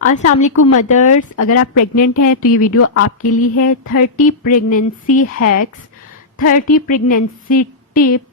अस्सलाम वालेकुम मदर्स, अगर आप प्रेग्नेंट हैं तो ये वीडियो आपके लिए है। 30 प्रेगनेंसी हैक्स, 30 प्रेगनेंसी टिप,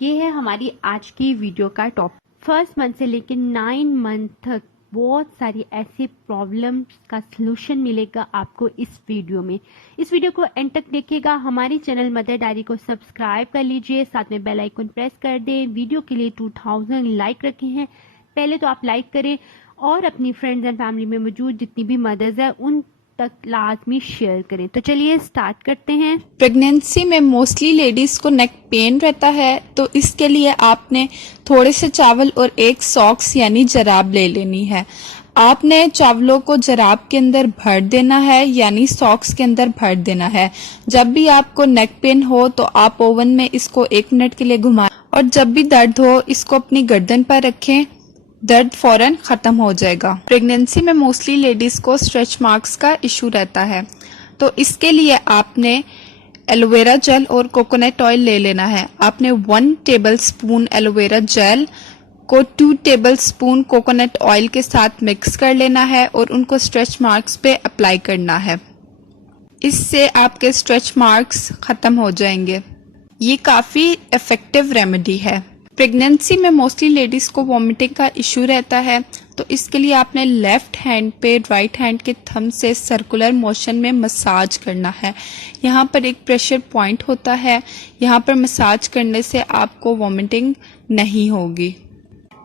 ये है हमारी आज की वीडियो का टॉपिक। फर्स्ट मंथ से लेकर 9 मंथ तक बहुत सारी ऐसी प्रॉब्लम्स का सलूशन मिलेगा आपको इस वीडियो में। इस वीडियो को एंड तक देखिएगा। हमारी चैनल मदर डायरी को सब्सक्राइब कर लीजिए, साथ में बेल आइकन प्रेस कर दें। वीडियो के लिए 2000 लाइक रखे हैं, पहले तो आप लाइक करें और अपनी फ्रेंड्स एंड फैमिली में मौजूद जितनी भी मदर्स हैं उन तक लाजमी शेयर करें। तो चलिए स्टार्ट करते हैं। प्रेगनेंसी में मोस्टली लेडीज को नेक पेन रहता है, तो इसके लिए आपने थोड़े से चावल और एक सॉक्स यानी जराब ले लेनी है। आपने चावलों को जराब के अंदर भर देना है यानी सॉक्स के अंदर भर देना है। जब भी आपको नेक पेन हो तो आप ओवन में इसको 1 मिनट के लिए घुमाएं और जब भी दर्द हो इसको अपनी गर्दन पर रखें, दर्द फौरन खत्म हो जाएगा। प्रेगनेंसी में मोस्टली लेडीज को स्ट्रेच मार्क्स का इशू रहता है, तो इसके लिए आपने एलोवेरा जेल और कोकोनट ऑयल ले लेना है। आपने 1 टेबलस्पून एलोवेरा जेल को 2 टेबलस्पून कोकोनट ऑयल के साथ मिक्स कर लेना है और उनको स्ट्रेच मार्क्स पे अप्लाई करना है। इससे आपके स्ट्रेच मार्क्स खत्म हो जाएंगे। ये काफी इफेक्टिव रेमेडी है। प्रेगनेंसी में मोस्टली लेडीज को वॉमिटिंग का इशू रहता है, तो इसके लिए आपने लेफ्ट हैंड पे राइट हैंड के थंब से सर्कुलर मोशन में मसाज करना है। यहाँ पर एक प्रेशर पॉइंट होता है, यहाँ पर मसाज करने से आपको वॉमिटिंग नहीं होगी।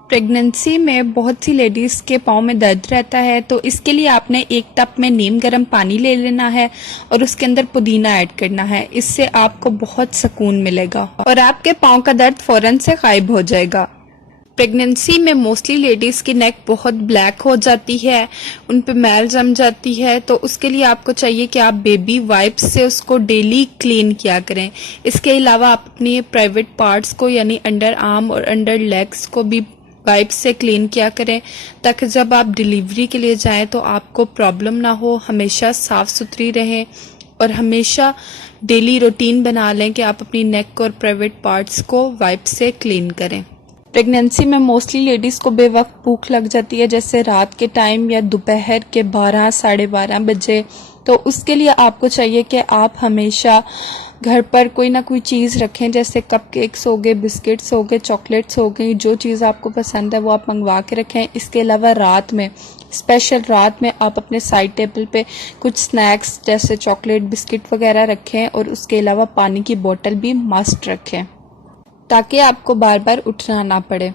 प्रेगनेंसी में बहुत सी लेडीज के पाँव में दर्द रहता है, तो इसके लिए आपने एक टब में नीम गर्म पानी ले लेना है और उसके अंदर पुदीना ऐड करना है। इससे आपको बहुत सुकून मिलेगा और आपके पाँव का दर्द फौरन से गायब हो जाएगा। प्रेगनेंसी में मोस्टली लेडीज की नेक बहुत ब्लैक हो जाती है, उन पे मैल जम जाती है, तो उसके लिए आपको चाहिए कि आप बेबी वाइप्स से उसको डेली क्लीन किया करें। इसके अलावा आप अपनी प्राइवेट पार्ट्स को यानी अंडर आर्म और अंडर लेग्स को भी वाइप से क्लीन किया करें, ताकि जब आप डिलीवरी के लिए जाएं तो आपको प्रॉब्लम ना हो। हमेशा साफ सुथरी रहें और हमेशा डेली रूटीन बना लें कि आप अपनी नेक और प्राइवेट पार्ट्स को वाइप से क्लीन करें। प्रेगनेंसी में मोस्टली लेडीज को बेवक्त भूख लग जाती है, जैसे रात के टाइम या दोपहर के 12 साढ़े 12 बजे, तो उसके लिए आपको चाहिए कि आप हमेशा घर पर कोई ना कोई चीज़ रखें, जैसे कपकेक्स हो गए, बिस्किट्स हो गए, चॉकलेट्स हो गई, जो चीज़ आपको पसंद है वो आप मंगवा के रखें। इसके अलावा रात में, स्पेशल रात में, आप अपने साइड टेबल पे कुछ स्नैक्स जैसे चॉकलेट, बिस्किट वगैरह रखें और उसके अलावा पानी की बोतल भी मस्ट रखें, ताकि आपको बार बार उठना ना पड़े।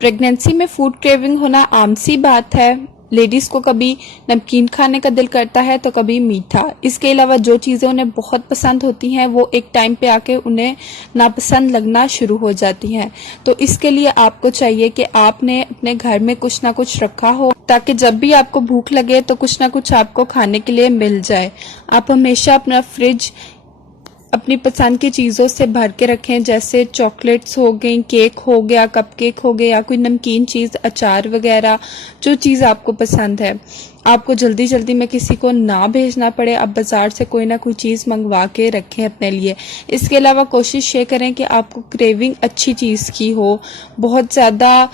प्रेगनेंसी में फूड क्रेविंग होना आम सी बात है। लेडीज को कभी नमकीन खाने का दिल करता है तो कभी मीठा। इसके अलावा जो चीज़ें उन्हें बहुत पसंद होती हैं वो एक टाइम पे आके उन्हें नापसंद लगना शुरू हो जाती हैं। तो इसके लिए आपको चाहिए कि आपने अपने घर में कुछ ना कुछ रखा हो, ताकि जब भी आपको भूख लगे तो कुछ ना कुछ आपको खाने के लिए मिल जाए। आप हमेशा अपना फ्रिज अपनी पसंद की चीज़ों से भर के रखें, जैसे चॉकलेट्स हो गई, केक हो गया, कपकेक हो गया, या कोई नमकीन चीज़, अचार वगैरह, जो चीज़ आपको पसंद है। आपको जल्दी जल्दी में किसी को ना भेजना पड़े, आप बाज़ार से कोई ना कोई चीज़ मंगवा के रखें अपने लिए। इसके अलावा कोशिश ये करें कि आपको क्रेविंग अच्छी चीज़ की हो। बहुत ज़्यादा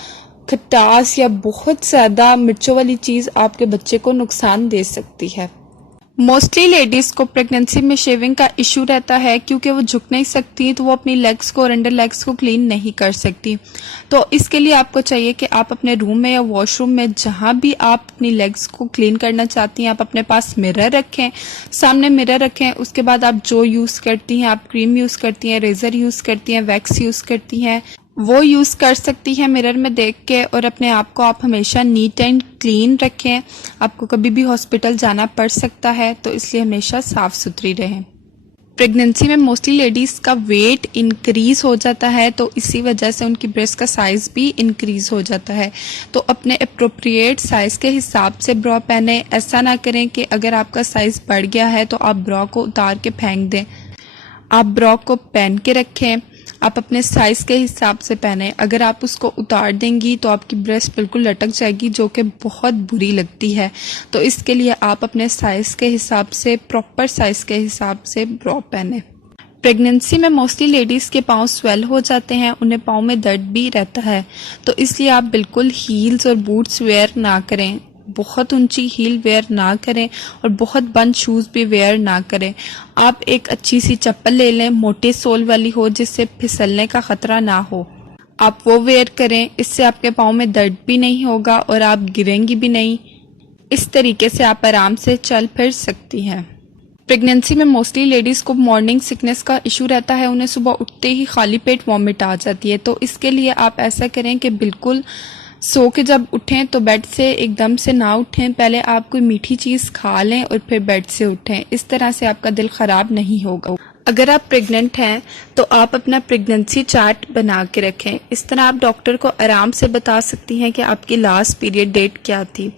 खटास या बहुत ज़्यादा मिर्चों वाली चीज़ आपके बच्चे को नुकसान दे सकती है। मोस्टली लेडीज को प्रेगनेंसी में शेविंग का इशू रहता है, क्योंकि वो झुक नहीं सकती, तो वो अपनी लेग्स को और अंडर लेग्स को क्लीन नहीं कर सकती। तो इसके लिए आपको चाहिए कि आप अपने रूम में या वॉशरूम में जहाँ भी आप अपनी लेग्स को क्लीन करना चाहती हैं, आप अपने पास मिरर रखें, सामने मिरर रखें। उसके बाद आप जो यूज़ करती हैं, आप क्रीम यूज़ करती हैं, रेजर यूज़ करती हैं, वैक्स यूज़ करती हैं, वो यूज़ कर सकती हैं मिरर में देख के। और अपने आप को आप हमेशा नीट एंड क्लीन रखें। आपको कभी भी हॉस्पिटल जाना पड़ सकता है, तो इसलिए हमेशा साफ सुथरी रहें। प्रेगनेंसी में मोस्टली लेडीज़ का वेट इंक्रीज़ हो जाता है, तो इसी वजह से उनकी ब्रेस्ट का साइज़ भी इंक्रीज़ हो जाता है। तो अपने अप्रोप्रिएट साइज़ के हिसाब से ब्रा पहने। ऐसा ना करें कि अगर आपका साइज़ बढ़ गया है तो आप ब्रा को उतार के फेंक दें। आप ब्रा को पहन के रखें, आप अपने साइज़ के हिसाब से पहने। अगर आप उसको उतार देंगी तो आपकी ब्रेस्ट बिल्कुल लटक जाएगी, जो कि बहुत बुरी लगती है। तो इसके लिए आप अपने साइज़ के हिसाब से, प्रॉपर साइज़ के हिसाब से ब्रा पहने। प्रेगनेंसी में मोस्टली लेडीज़ के पाँव स्वेल हो जाते हैं, उन्हें पाँव में दर्द भी रहता है, तो इसलिए आप बिल्कुल हील्स और बूट्स वेयर ना करें। बहुत ऊंची हील वेयर ना करें और बहुत बंद शूज़ भी वेयर ना करें। आप एक अच्छी सी चप्पल ले लें, मोटे सोल वाली हो जिससे फिसलने का ख़तरा ना हो, आप वो वेयर करें। इससे आपके पाँव में दर्द भी नहीं होगा और आप गिरेंगी भी नहीं। इस तरीके से आप आराम से चल फिर सकती हैं। प्रेगनेंसी में मोस्टली लेडीज़ को मॉर्निंग सिकनेस का इशू रहता है, उन्हें सुबह उठते ही खाली पेट वॉमिट आ जाती है। तो इसके लिए आप ऐसा करें कि बिल्कुल सो के जब उठें तो बेड से एकदम से ना उठें, पहले आप कोई मीठी चीज़ खा लें और फिर बेड से उठें। इस तरह से आपका दिल ख़राब नहीं होगा। अगर आप प्रेग्नेंट हैं तो आप अपना प्रेगनेंसी चार्ट बना के रखें। इस तरह आप डॉक्टर को आराम से बता सकती हैं कि आपकी लास्ट पीरियड डेट क्या थी।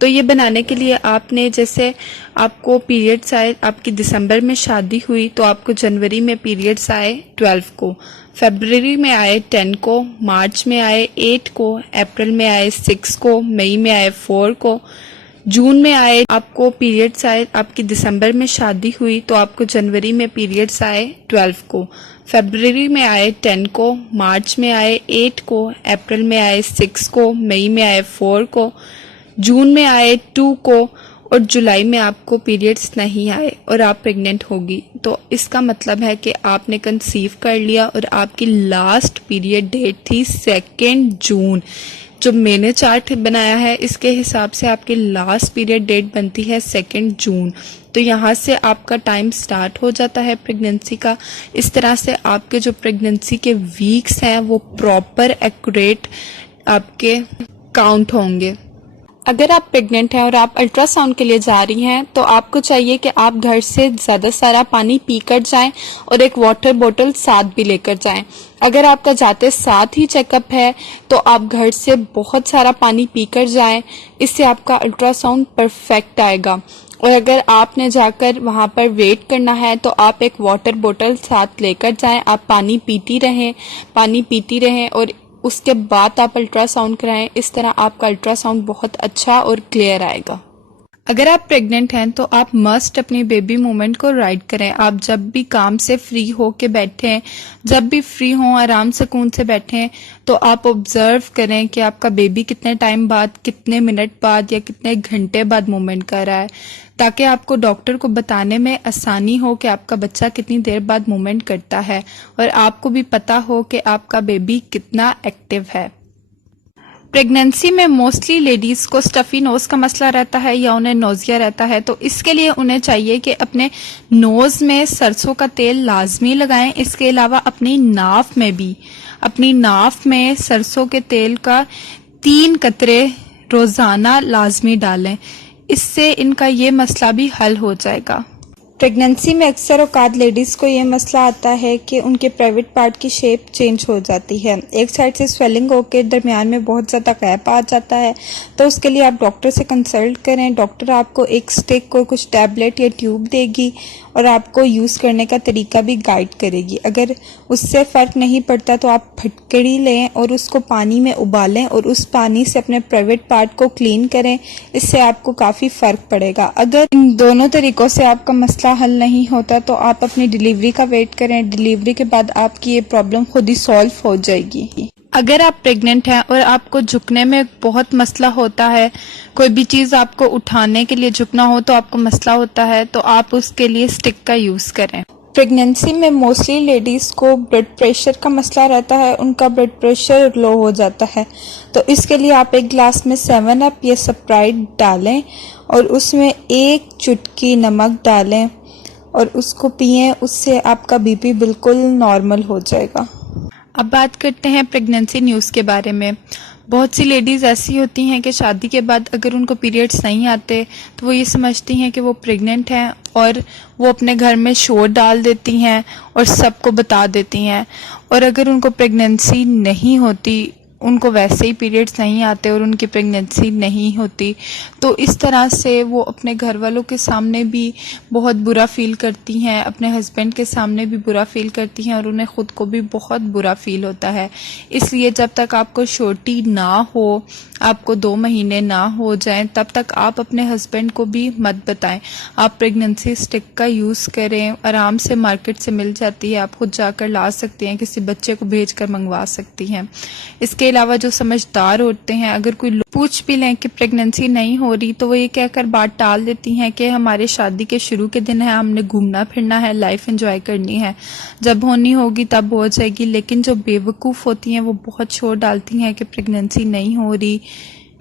तो ये बनाने के लिए आपने, जैसे आपको पीरियड्स आए, आपकी दिसंबर में शादी हुई तो आपको जनवरी में पीरियड्स आए 12 को, फरवरी में आए 10 को, मार्च में आए 8 को, अप्रैल में आए 6 को, मई में आए 4 को, जून में आए आपको पीरियड्स आए, आपकी दिसंबर में शादी हुई तो आपको जनवरी में पीरियड्स आए 12 को, फरवरी में आए 10 को, मार्च में आए 8 को, अप्रैल में आए 6 को, मई में आए 4 को, जून में आए 2 को और जुलाई में आपको पीरियड्स नहीं आए और आप प्रेग्नेंट होगी। तो इसका मतलब है कि आपने कंसीव कर लिया और आपकी लास्ट पीरियड डेट थी 2 जून। जो मैंने चार्ट बनाया है इसके हिसाब से आपकी लास्ट पीरियड डेट बनती है 2 जून। तो यहाँ से आपका टाइम स्टार्ट हो जाता है प्रेगनेंसी का। इस तरह से आपके जो प्रेगनेंसी के वीक्स हैं वो प्रॉपर एक्यूरेट आपके काउंट होंगे। अगर आप प्रेग्नेंट हैं और आप अल्ट्रासाउंड के लिए जा रही हैं तो आपको चाहिए कि आप घर से ज़्यादा सारा पानी पीकर जाएं और एक वाटर बोतल साथ भी लेकर जाएं। अगर आपका जाते साथ ही चेकअप है तो आप घर से बहुत सारा पानी पीकर जाएं, इससे आपका अल्ट्रासाउंड परफेक्ट आएगा। और अगर आपने जाकर वहाँ पर वेट करना है तो आप एक वाटर बोतल साथ लेकर जाएं। आप पानी पीती रहें और उसके बाद आप अल्ट्रासाउंड कराएं। इस तरह आपका अल्ट्रासाउंड बहुत अच्छा और क्लियर आएगा। अगर आप प्रेग्नेंट हैं तो आप मस्ट अपनी बेबी मूवमेंट को राइट करें। आप जब भी काम से फ्री हो के बैठें, जब भी फ्री हों, आराम सुकून से बैठें, तो आप ऑब्जर्व करें कि आपका बेबी कितने टाइम बाद, कितने मिनट बाद या कितने घंटे बाद मूवमेंट कर रहा है, ताकि आपको डॉक्टर को बताने में आसानी हो कि आपका बच्चा कितनी देर बाद मूवमेंट करता है और आपको भी पता हो कि आपका बेबी कितना एक्टिव है। प्रेगनेंसी में मोस्टली लेडीज़ को स्टफी नोज का मसला रहता है या उन्हें नोजिया रहता है, तो इसके लिए उन्हें चाहिए कि अपने नोज में सरसों का तेल लाजमी लगाएं। इसके अलावा अपनी नाफ में सरसों के तेल का 3 कतरे रोज़ाना लाजमी डालें। इससे इनका ये मसला भी हल हो जाएगा। प्रेगनेंसी में अक्सर औकात लेडीज़ को ये मसला आता है कि उनके प्राइवेट पार्ट की शेप चेंज हो जाती है, एक साइड से स्वेलिंग होकर दरमियान में बहुत ज़्यादा गैप आ जाता है। तो उसके लिए आप डॉक्टर से कंसल्ट करें। डॉक्टर आपको एक स्टिक को कुछ टैबलेट या ट्यूब देगी और आपको यूज़ करने का तरीका भी गाइड करेगी। अगर उससे फ़र्क नहीं पड़ता तो आप फटकड़ी लें और उसको पानी में उबालें और उस पानी से अपने प्राइवेट पार्ट को क्लीन करें। इससे आपको काफ़ी फ़र्क पड़ेगा। अगर इन दोनों तरीक़ों से आपका मसला हल नहीं होता तो आप अपनी डिलीवरी का वेट करें। डिलीवरी के बाद आपकी ये प्रॉब्लम खुद ही सॉल्व हो जाएगी। अगर आप प्रेग्नेंट हैं और आपको झुकने में बहुत मसला होता है, कोई भी चीज़ आपको उठाने के लिए झुकना हो तो आपको मसला होता है, तो आप उसके लिए स्टिक का यूज़ करें। प्रेगनेंसी में मोस्टली लेडीज़ को ब्लड प्रेशर का मसला रहता है, उनका ब्लड प्रेशर लो हो जाता है। तो इसके लिए आप एक गिलास में 7 अप या स्प्राइट डालें और उसमें 1 चुटकी नमक डालें और उसको पिएं। उससे आपका बीपी बिल्कुल नॉर्मल हो जाएगा। अब बात करते हैं प्रेगनेंसी न्यूज़ के बारे में। बहुत सी लेडीज़ ऐसी होती हैं कि शादी के बाद अगर उनको पीरियड्स नहीं आते तो वो ये समझती हैं कि वो प्रेग्नेंट हैं और वो अपने घर में शोर डाल देती हैं और सबको बता देती हैं। और अगर उनको प्रेगनेंसी नहीं होती, उनको वैसे ही पीरियड्स नहीं आते और उनकी प्रेगनेंसी नहीं होती, तो इस तरह से वो अपने घर वालों के सामने भी बहुत बुरा फील करती हैं, अपने हस्बैंड के सामने भी बुरा फील करती हैं और उन्हें ख़ुद को भी बहुत बुरा फील होता है। इसलिए जब तक आपको श्योरिटी ना हो, आपको 2 महीने ना हो जाएं, तब तक आप अपने हस्बैंड को भी मत बताएं। आप प्रेगनेंसी स्टिक का यूज़ करें, आराम से मार्केट से मिल जाती है, आप खुद जाकर ला सकती हैं, किसी बच्चे को भेज कर मंगवा सकती हैं। इसके इसके अलावा जो समझदार औरतें हैं, अगर कोई पूछ भी लें कि प्रेगनेंसी नहीं हो रही तो वो ये कहकर बात टाल देती हैं कि हमारे शादी के शुरू के दिन है, हमने घूमना फिरना है, लाइफ एंजॉय करनी है, जब होनी होगी तब हो जाएगी। लेकिन जो बेवकूफ़ होती हैं वो बहुत शोर डालती हैं कि प्रेगनेंसी नहीं हो रही,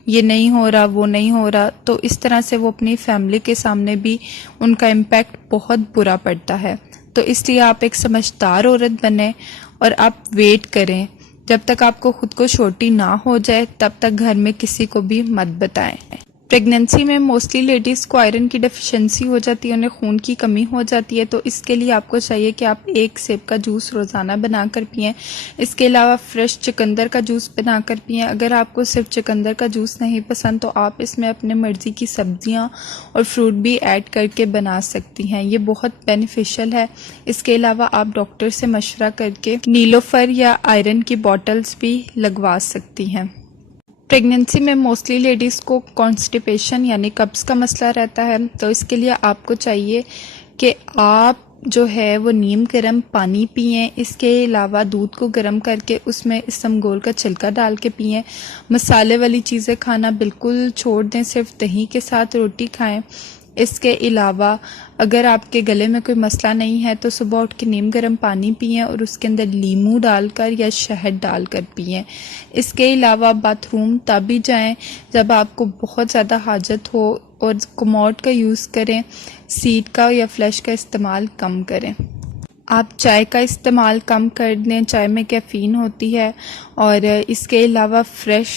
ये नहीं हो रहा, वो नहीं हो रहा। तो इस तरह से वो अपनी फैमिली के सामने भी उनका इम्पैक्ट बहुत बुरा पड़ता है। तो इसलिए आप एक समझदार औरत बने और आप वेट करें जब तक आपको खुद को छोटी ना हो जाए, तब तक घर में किसी को भी मत बताएं। प्रेगनेंसी में मोस्टली लेडीज़ को आयरन की डेफिशिएंसी हो जाती है, उन्हें खून की कमी हो जाती है। तो इसके लिए आपको चाहिए कि आप 1 सेब का जूस रोज़ाना बनाकर पिएं। इसके अलावा फ्रेश चुकंदर का जूस बनाकर पिएं। अगर आपको सिर्फ चुकंदर का जूस नहीं पसंद तो आप इसमें अपने मर्ज़ी की सब्जियां और फ्रूट भी ऐड करके बना सकती हैं, ये बहुत बेनिफिशियल है। इसके अलावा आप डॉक्टर से मशवरा करके नीलोफर या आयरन की बॉटल्स भी लगवा सकती हैं। प्रेगनेंसी में मोस्टली लेडीज़ को कॉन्स्टिपेशन यानी कब्ज़ का मसला रहता है। तो इसके लिए आपको चाहिए कि आप जो है वो नीम गर्म पानी पिएं। इसके अलावा दूध को गर्म करके उसमें इसबगोल का छिलका डाल के पिएं। मसाले वाली चीज़ें खाना बिल्कुल छोड़ दें, सिर्फ दही के साथ रोटी खाएं। इसके अलावा अगर आपके गले में कोई मसला नहीं है तो सुबह उठ के नीम गर्म पानी पिएं और उसके अंदर नींबू डालकर या शहद डालकर पिएं। इसके अलावा बाथरूम तभी जाएं जब आपको बहुत ज़्यादा हाजत हो और कमोड का यूज़ करें, सीट का या फ्लैश का इस्तेमाल कम करें। आप चाय का इस्तेमाल कम कर दें, चाय में कैफ़ीन होती है। और इसके अलावा फ्रेश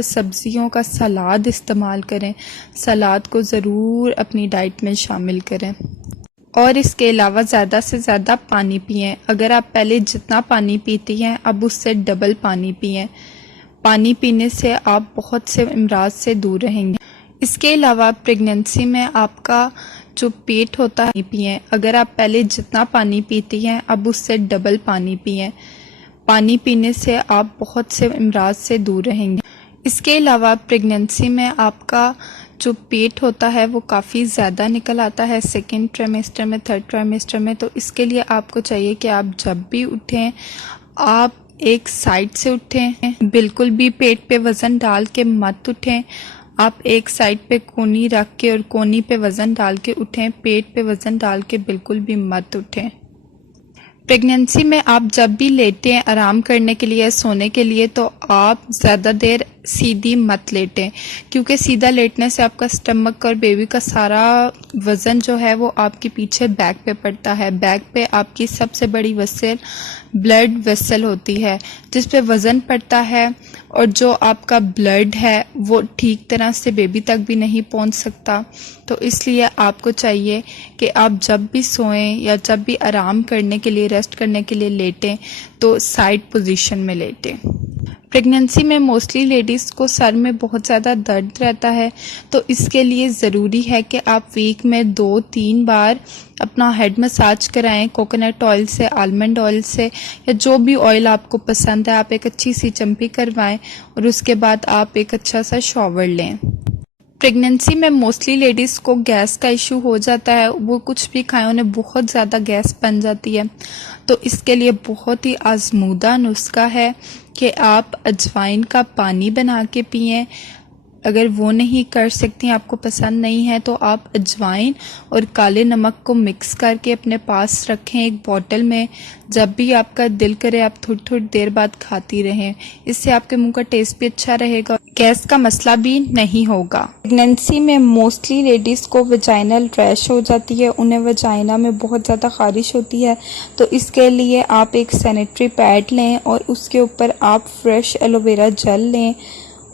सब्जियों का सलाद इस्तेमाल करें, सलाद को ज़रूर अपनी डाइट में शामिल करें। और इसके अलावा ज़्यादा से ज़्यादा पानी पिएं। अगर आप पहले जितना पानी पीती हैं अब उससे डबल पानी पिएं। पानी पीने से आप बहुत से अमराज से दूर रहेंगे। इसके अलावा प्रेगनेंसी में आपका जो पेट होता है पिएं। अगर आप पहले जितना पानी पीती हैं अब उससे डबल पानी पिएं। पानी पीने से आप बहुत से अमराज से दूर रहेंगे। इसके अलावा प्रेगनेंसी में आपका जो पेट होता है वो काफ़ी ज़्यादा निकल आता है सेकेंड ट्राइमेस्टर में, थर्ड ट्राइमेस्टर में। तो इसके लिए आपको चाहिए कि आप जब भी उठें आप एक साइड से उठें, बिल्कुल भी पेट पे वज़न डाल के मत उठें। आप एक साइड पे कोनी रख के और कोनी पे वज़न डाल के उठें, पेट पे वज़न डाल के बिल्कुल भी मत उठें। प्रेगनेंसी में आप जब भी लेटें आराम करने के लिए, सोने के लिए, तो आप ज़्यादा देर सीधी मत लेटें, क्योंकि सीधा लेटने से आपका स्टमक और बेबी का सारा वज़न जो है वो आपके पीछे बैक पे पड़ता है। बैक पे आपकी सबसे बड़ी वेसल ब्लड वेसल होती है जिस पे वज़न पड़ता है, और जो आपका ब्लड है वो ठीक तरह से बेबी तक भी नहीं पहुंच सकता। तो इसलिए आपको चाहिए कि आप जब भी सोएं या जब भी आराम करने के लिए, रेस्ट करने के लिए लेटें तो साइड पोजीशन में लेटें। प्रेगनेंसी में मोस्टली लेडीज़ को सर में बहुत ज़्यादा दर्द रहता है, तो इसके लिए ज़रूरी है कि आप वीक में 2-3 बार अपना हेड मसाज कराएं कोकोनट ऑयल से, आलमंड ऑयल से, या जो भी ऑयल आपको पसंद है। आप एक अच्छी सी चंपी करवाएं और उसके बाद आप एक अच्छा सा शॉवर लें। प्रेगनेंसी में मोस्टली लेडीज़ को गैस का इशू हो जाता है, वो कुछ भी खाएं उन्हें बहुत ज़्यादा गैस बन जाती है। तो इसके लिए बहुत ही आजमूदा नुस्खा है कि आप अजवाइन का पानी बना के पिएं। अगर वो नहीं कर सकती, आपको पसंद नहीं है, तो आप अजवाइन और काले नमक को मिक्स करके अपने पास रखें एक बोतल में। जब भी आपका दिल करे आप थोड़ी थोड़ी देर बाद खाती रहें, इससे आपके मुंह का टेस्ट भी अच्छा रहेगा, गैस का मसला भी नहीं होगा। प्रेगनेंसी में मोस्टली लेडीज़ को वजाइनल रैश हो जाती है, उन्हें वजाइना में बहुत ज़्यादा खारिश होती है। तो इसके लिए आप एक सैनिटरी पैड लें और उसके ऊपर आप फ्रेश एलोवेरा जेल लें,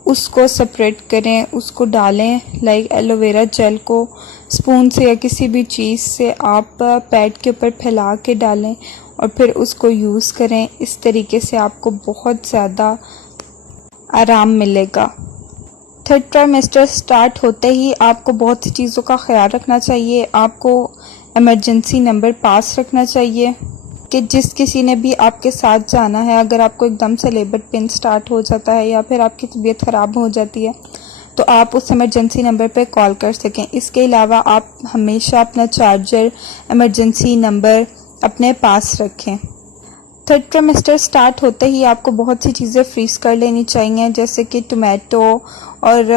उसको सेपरेट करें, उसको डालें। लाइक एलोवेरा जेल को स्पून से या किसी भी चीज़ से आप पैड के ऊपर फैला के डालें और फिर उसको यूज़ करें। इस तरीके से आपको बहुत ज़्यादा आराम मिलेगा। थर्ड ट्राइमेस्टर स्टार्ट होते ही आपको बहुत सी चीज़ों का ख्याल रखना चाहिए। आपको इमरजेंसी नंबर पास रखना चाहिए कि जिस किसी ने भी आपके साथ जाना है, अगर आपको एकदम से लेबर पेन स्टार्ट हो जाता है या फिर आपकी तबीयत ख़राब हो जाती है तो आप उस इमरजेंसी नंबर पे कॉल कर सकें। इसके अलावा आप हमेशा अपना चार्जर, इमरजेंसी नंबर अपने पास रखें। थर्ड ट्राइमेस्टर स्टार्ट होते ही आपको बहुत सी चीज़ें फ्रीज़ कर लेनी चाहिए, जैसे कि टोमेटो और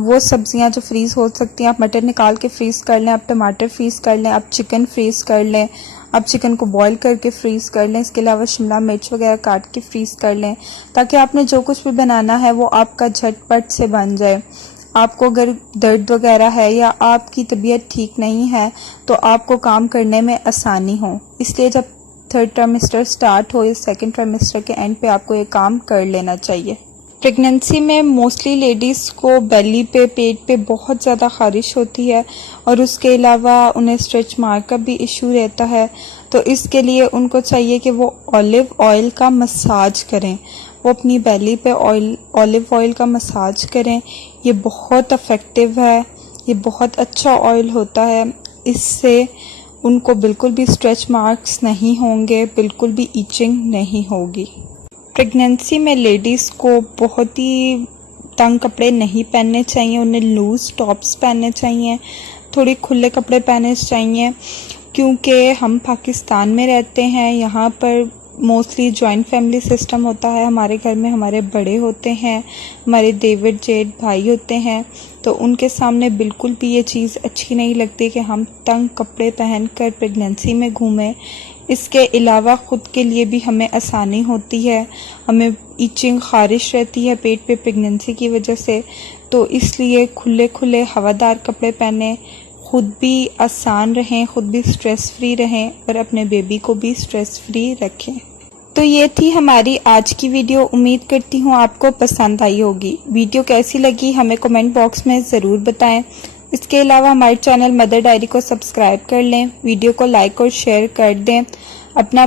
वो सब्जियां जो फ्रीज़ हो सकती हैं। आप मटर निकाल के फ्रीज़ कर लें, आप टमाटर फ्रीज़ कर लें, आप चिकन फ्रीज़ कर लें, आप चिकन को बॉईल करके फ्रीज़ कर लें। इसके अलावा शिमला मिर्च वगैरह काट के फ्रीज़ कर लें, ताकि आपने जो कुछ भी बनाना है वो आपका झटपट से बन जाए। आपको अगर दर्द वगैरह है या आपकी तबीयत ठीक नहीं है तो आपको काम करने में आसानी हो, इसलिए जब थर्ड ट्राइमेस्टर स्टार्ट हो या सेकंड ट्राइमेस्टर के एंड पे आपको ये काम कर लेना चाहिए। प्रेगनेंसी में मोस्टली लेडीज़ को बेली पे, पेट पे बहुत ज़्यादा ख़ारिश होती है और उसके अलावा उन्हें स्ट्रेच मार्क का भी इशू रहता है। तो इसके लिए उनको चाहिए कि वो ऑलिव ऑयल का मसाज करें, वो अपनी बेली पे ऑलिव ऑयल का मसाज करें। ये बहुत इफ़ेक्टिव है, ये बहुत अच्छा ऑयल होता है। इससे उनको बिल्कुल भी स्ट्रेच मार्क्स नहीं होंगे, बिल्कुल भी ईचिंग नहीं होगी। प्रेगनेंसी में लेडीज़ को बहुत ही तंग कपड़े नहीं पहनने चाहिए, उन्हें लूज़ टॉप्स पहनने चाहिए, थोड़े खुले कपड़े पहनने चाहिए, क्योंकि हम पाकिस्तान में रहते हैं। यहाँ पर मोस्टली जॉइंट फैमिली सिस्टम होता है। हमारे घर में हमारे बड़े होते हैं, हमारे देवर जेठ भाई होते हैं, तो उनके सामने बिल्कुल भी ये चीज़ अच्छी नहीं लगती कि हम तंग कपड़े पहनकर प्रेगनेंसी में घूमें। इसके अलावा ख़ुद के लिए भी हमें आसानी होती है, हमें ईचिंग ख़ारिश रहती है पेट पे प्रेगनेंसी की वजह से, तो इसलिए खुले खुले हवादार कपड़े पहने, खुद भी आसान रहें, खुद भी स्ट्रेस फ्री रहें और अपने बेबी को भी स्ट्रेस फ्री रखें। तो ये थी हमारी आज की वीडियो। उम्मीद करती हूँ आपको पसंद आई होगी। वीडियो कैसी लगी हमें कमेंट बॉक्स में ज़रूर बताएं। इसके अलावा हमारे चैनल मदर डायरी को सब्सक्राइब कर लें, वीडियो को लाइक और शेयर कर दें। अपना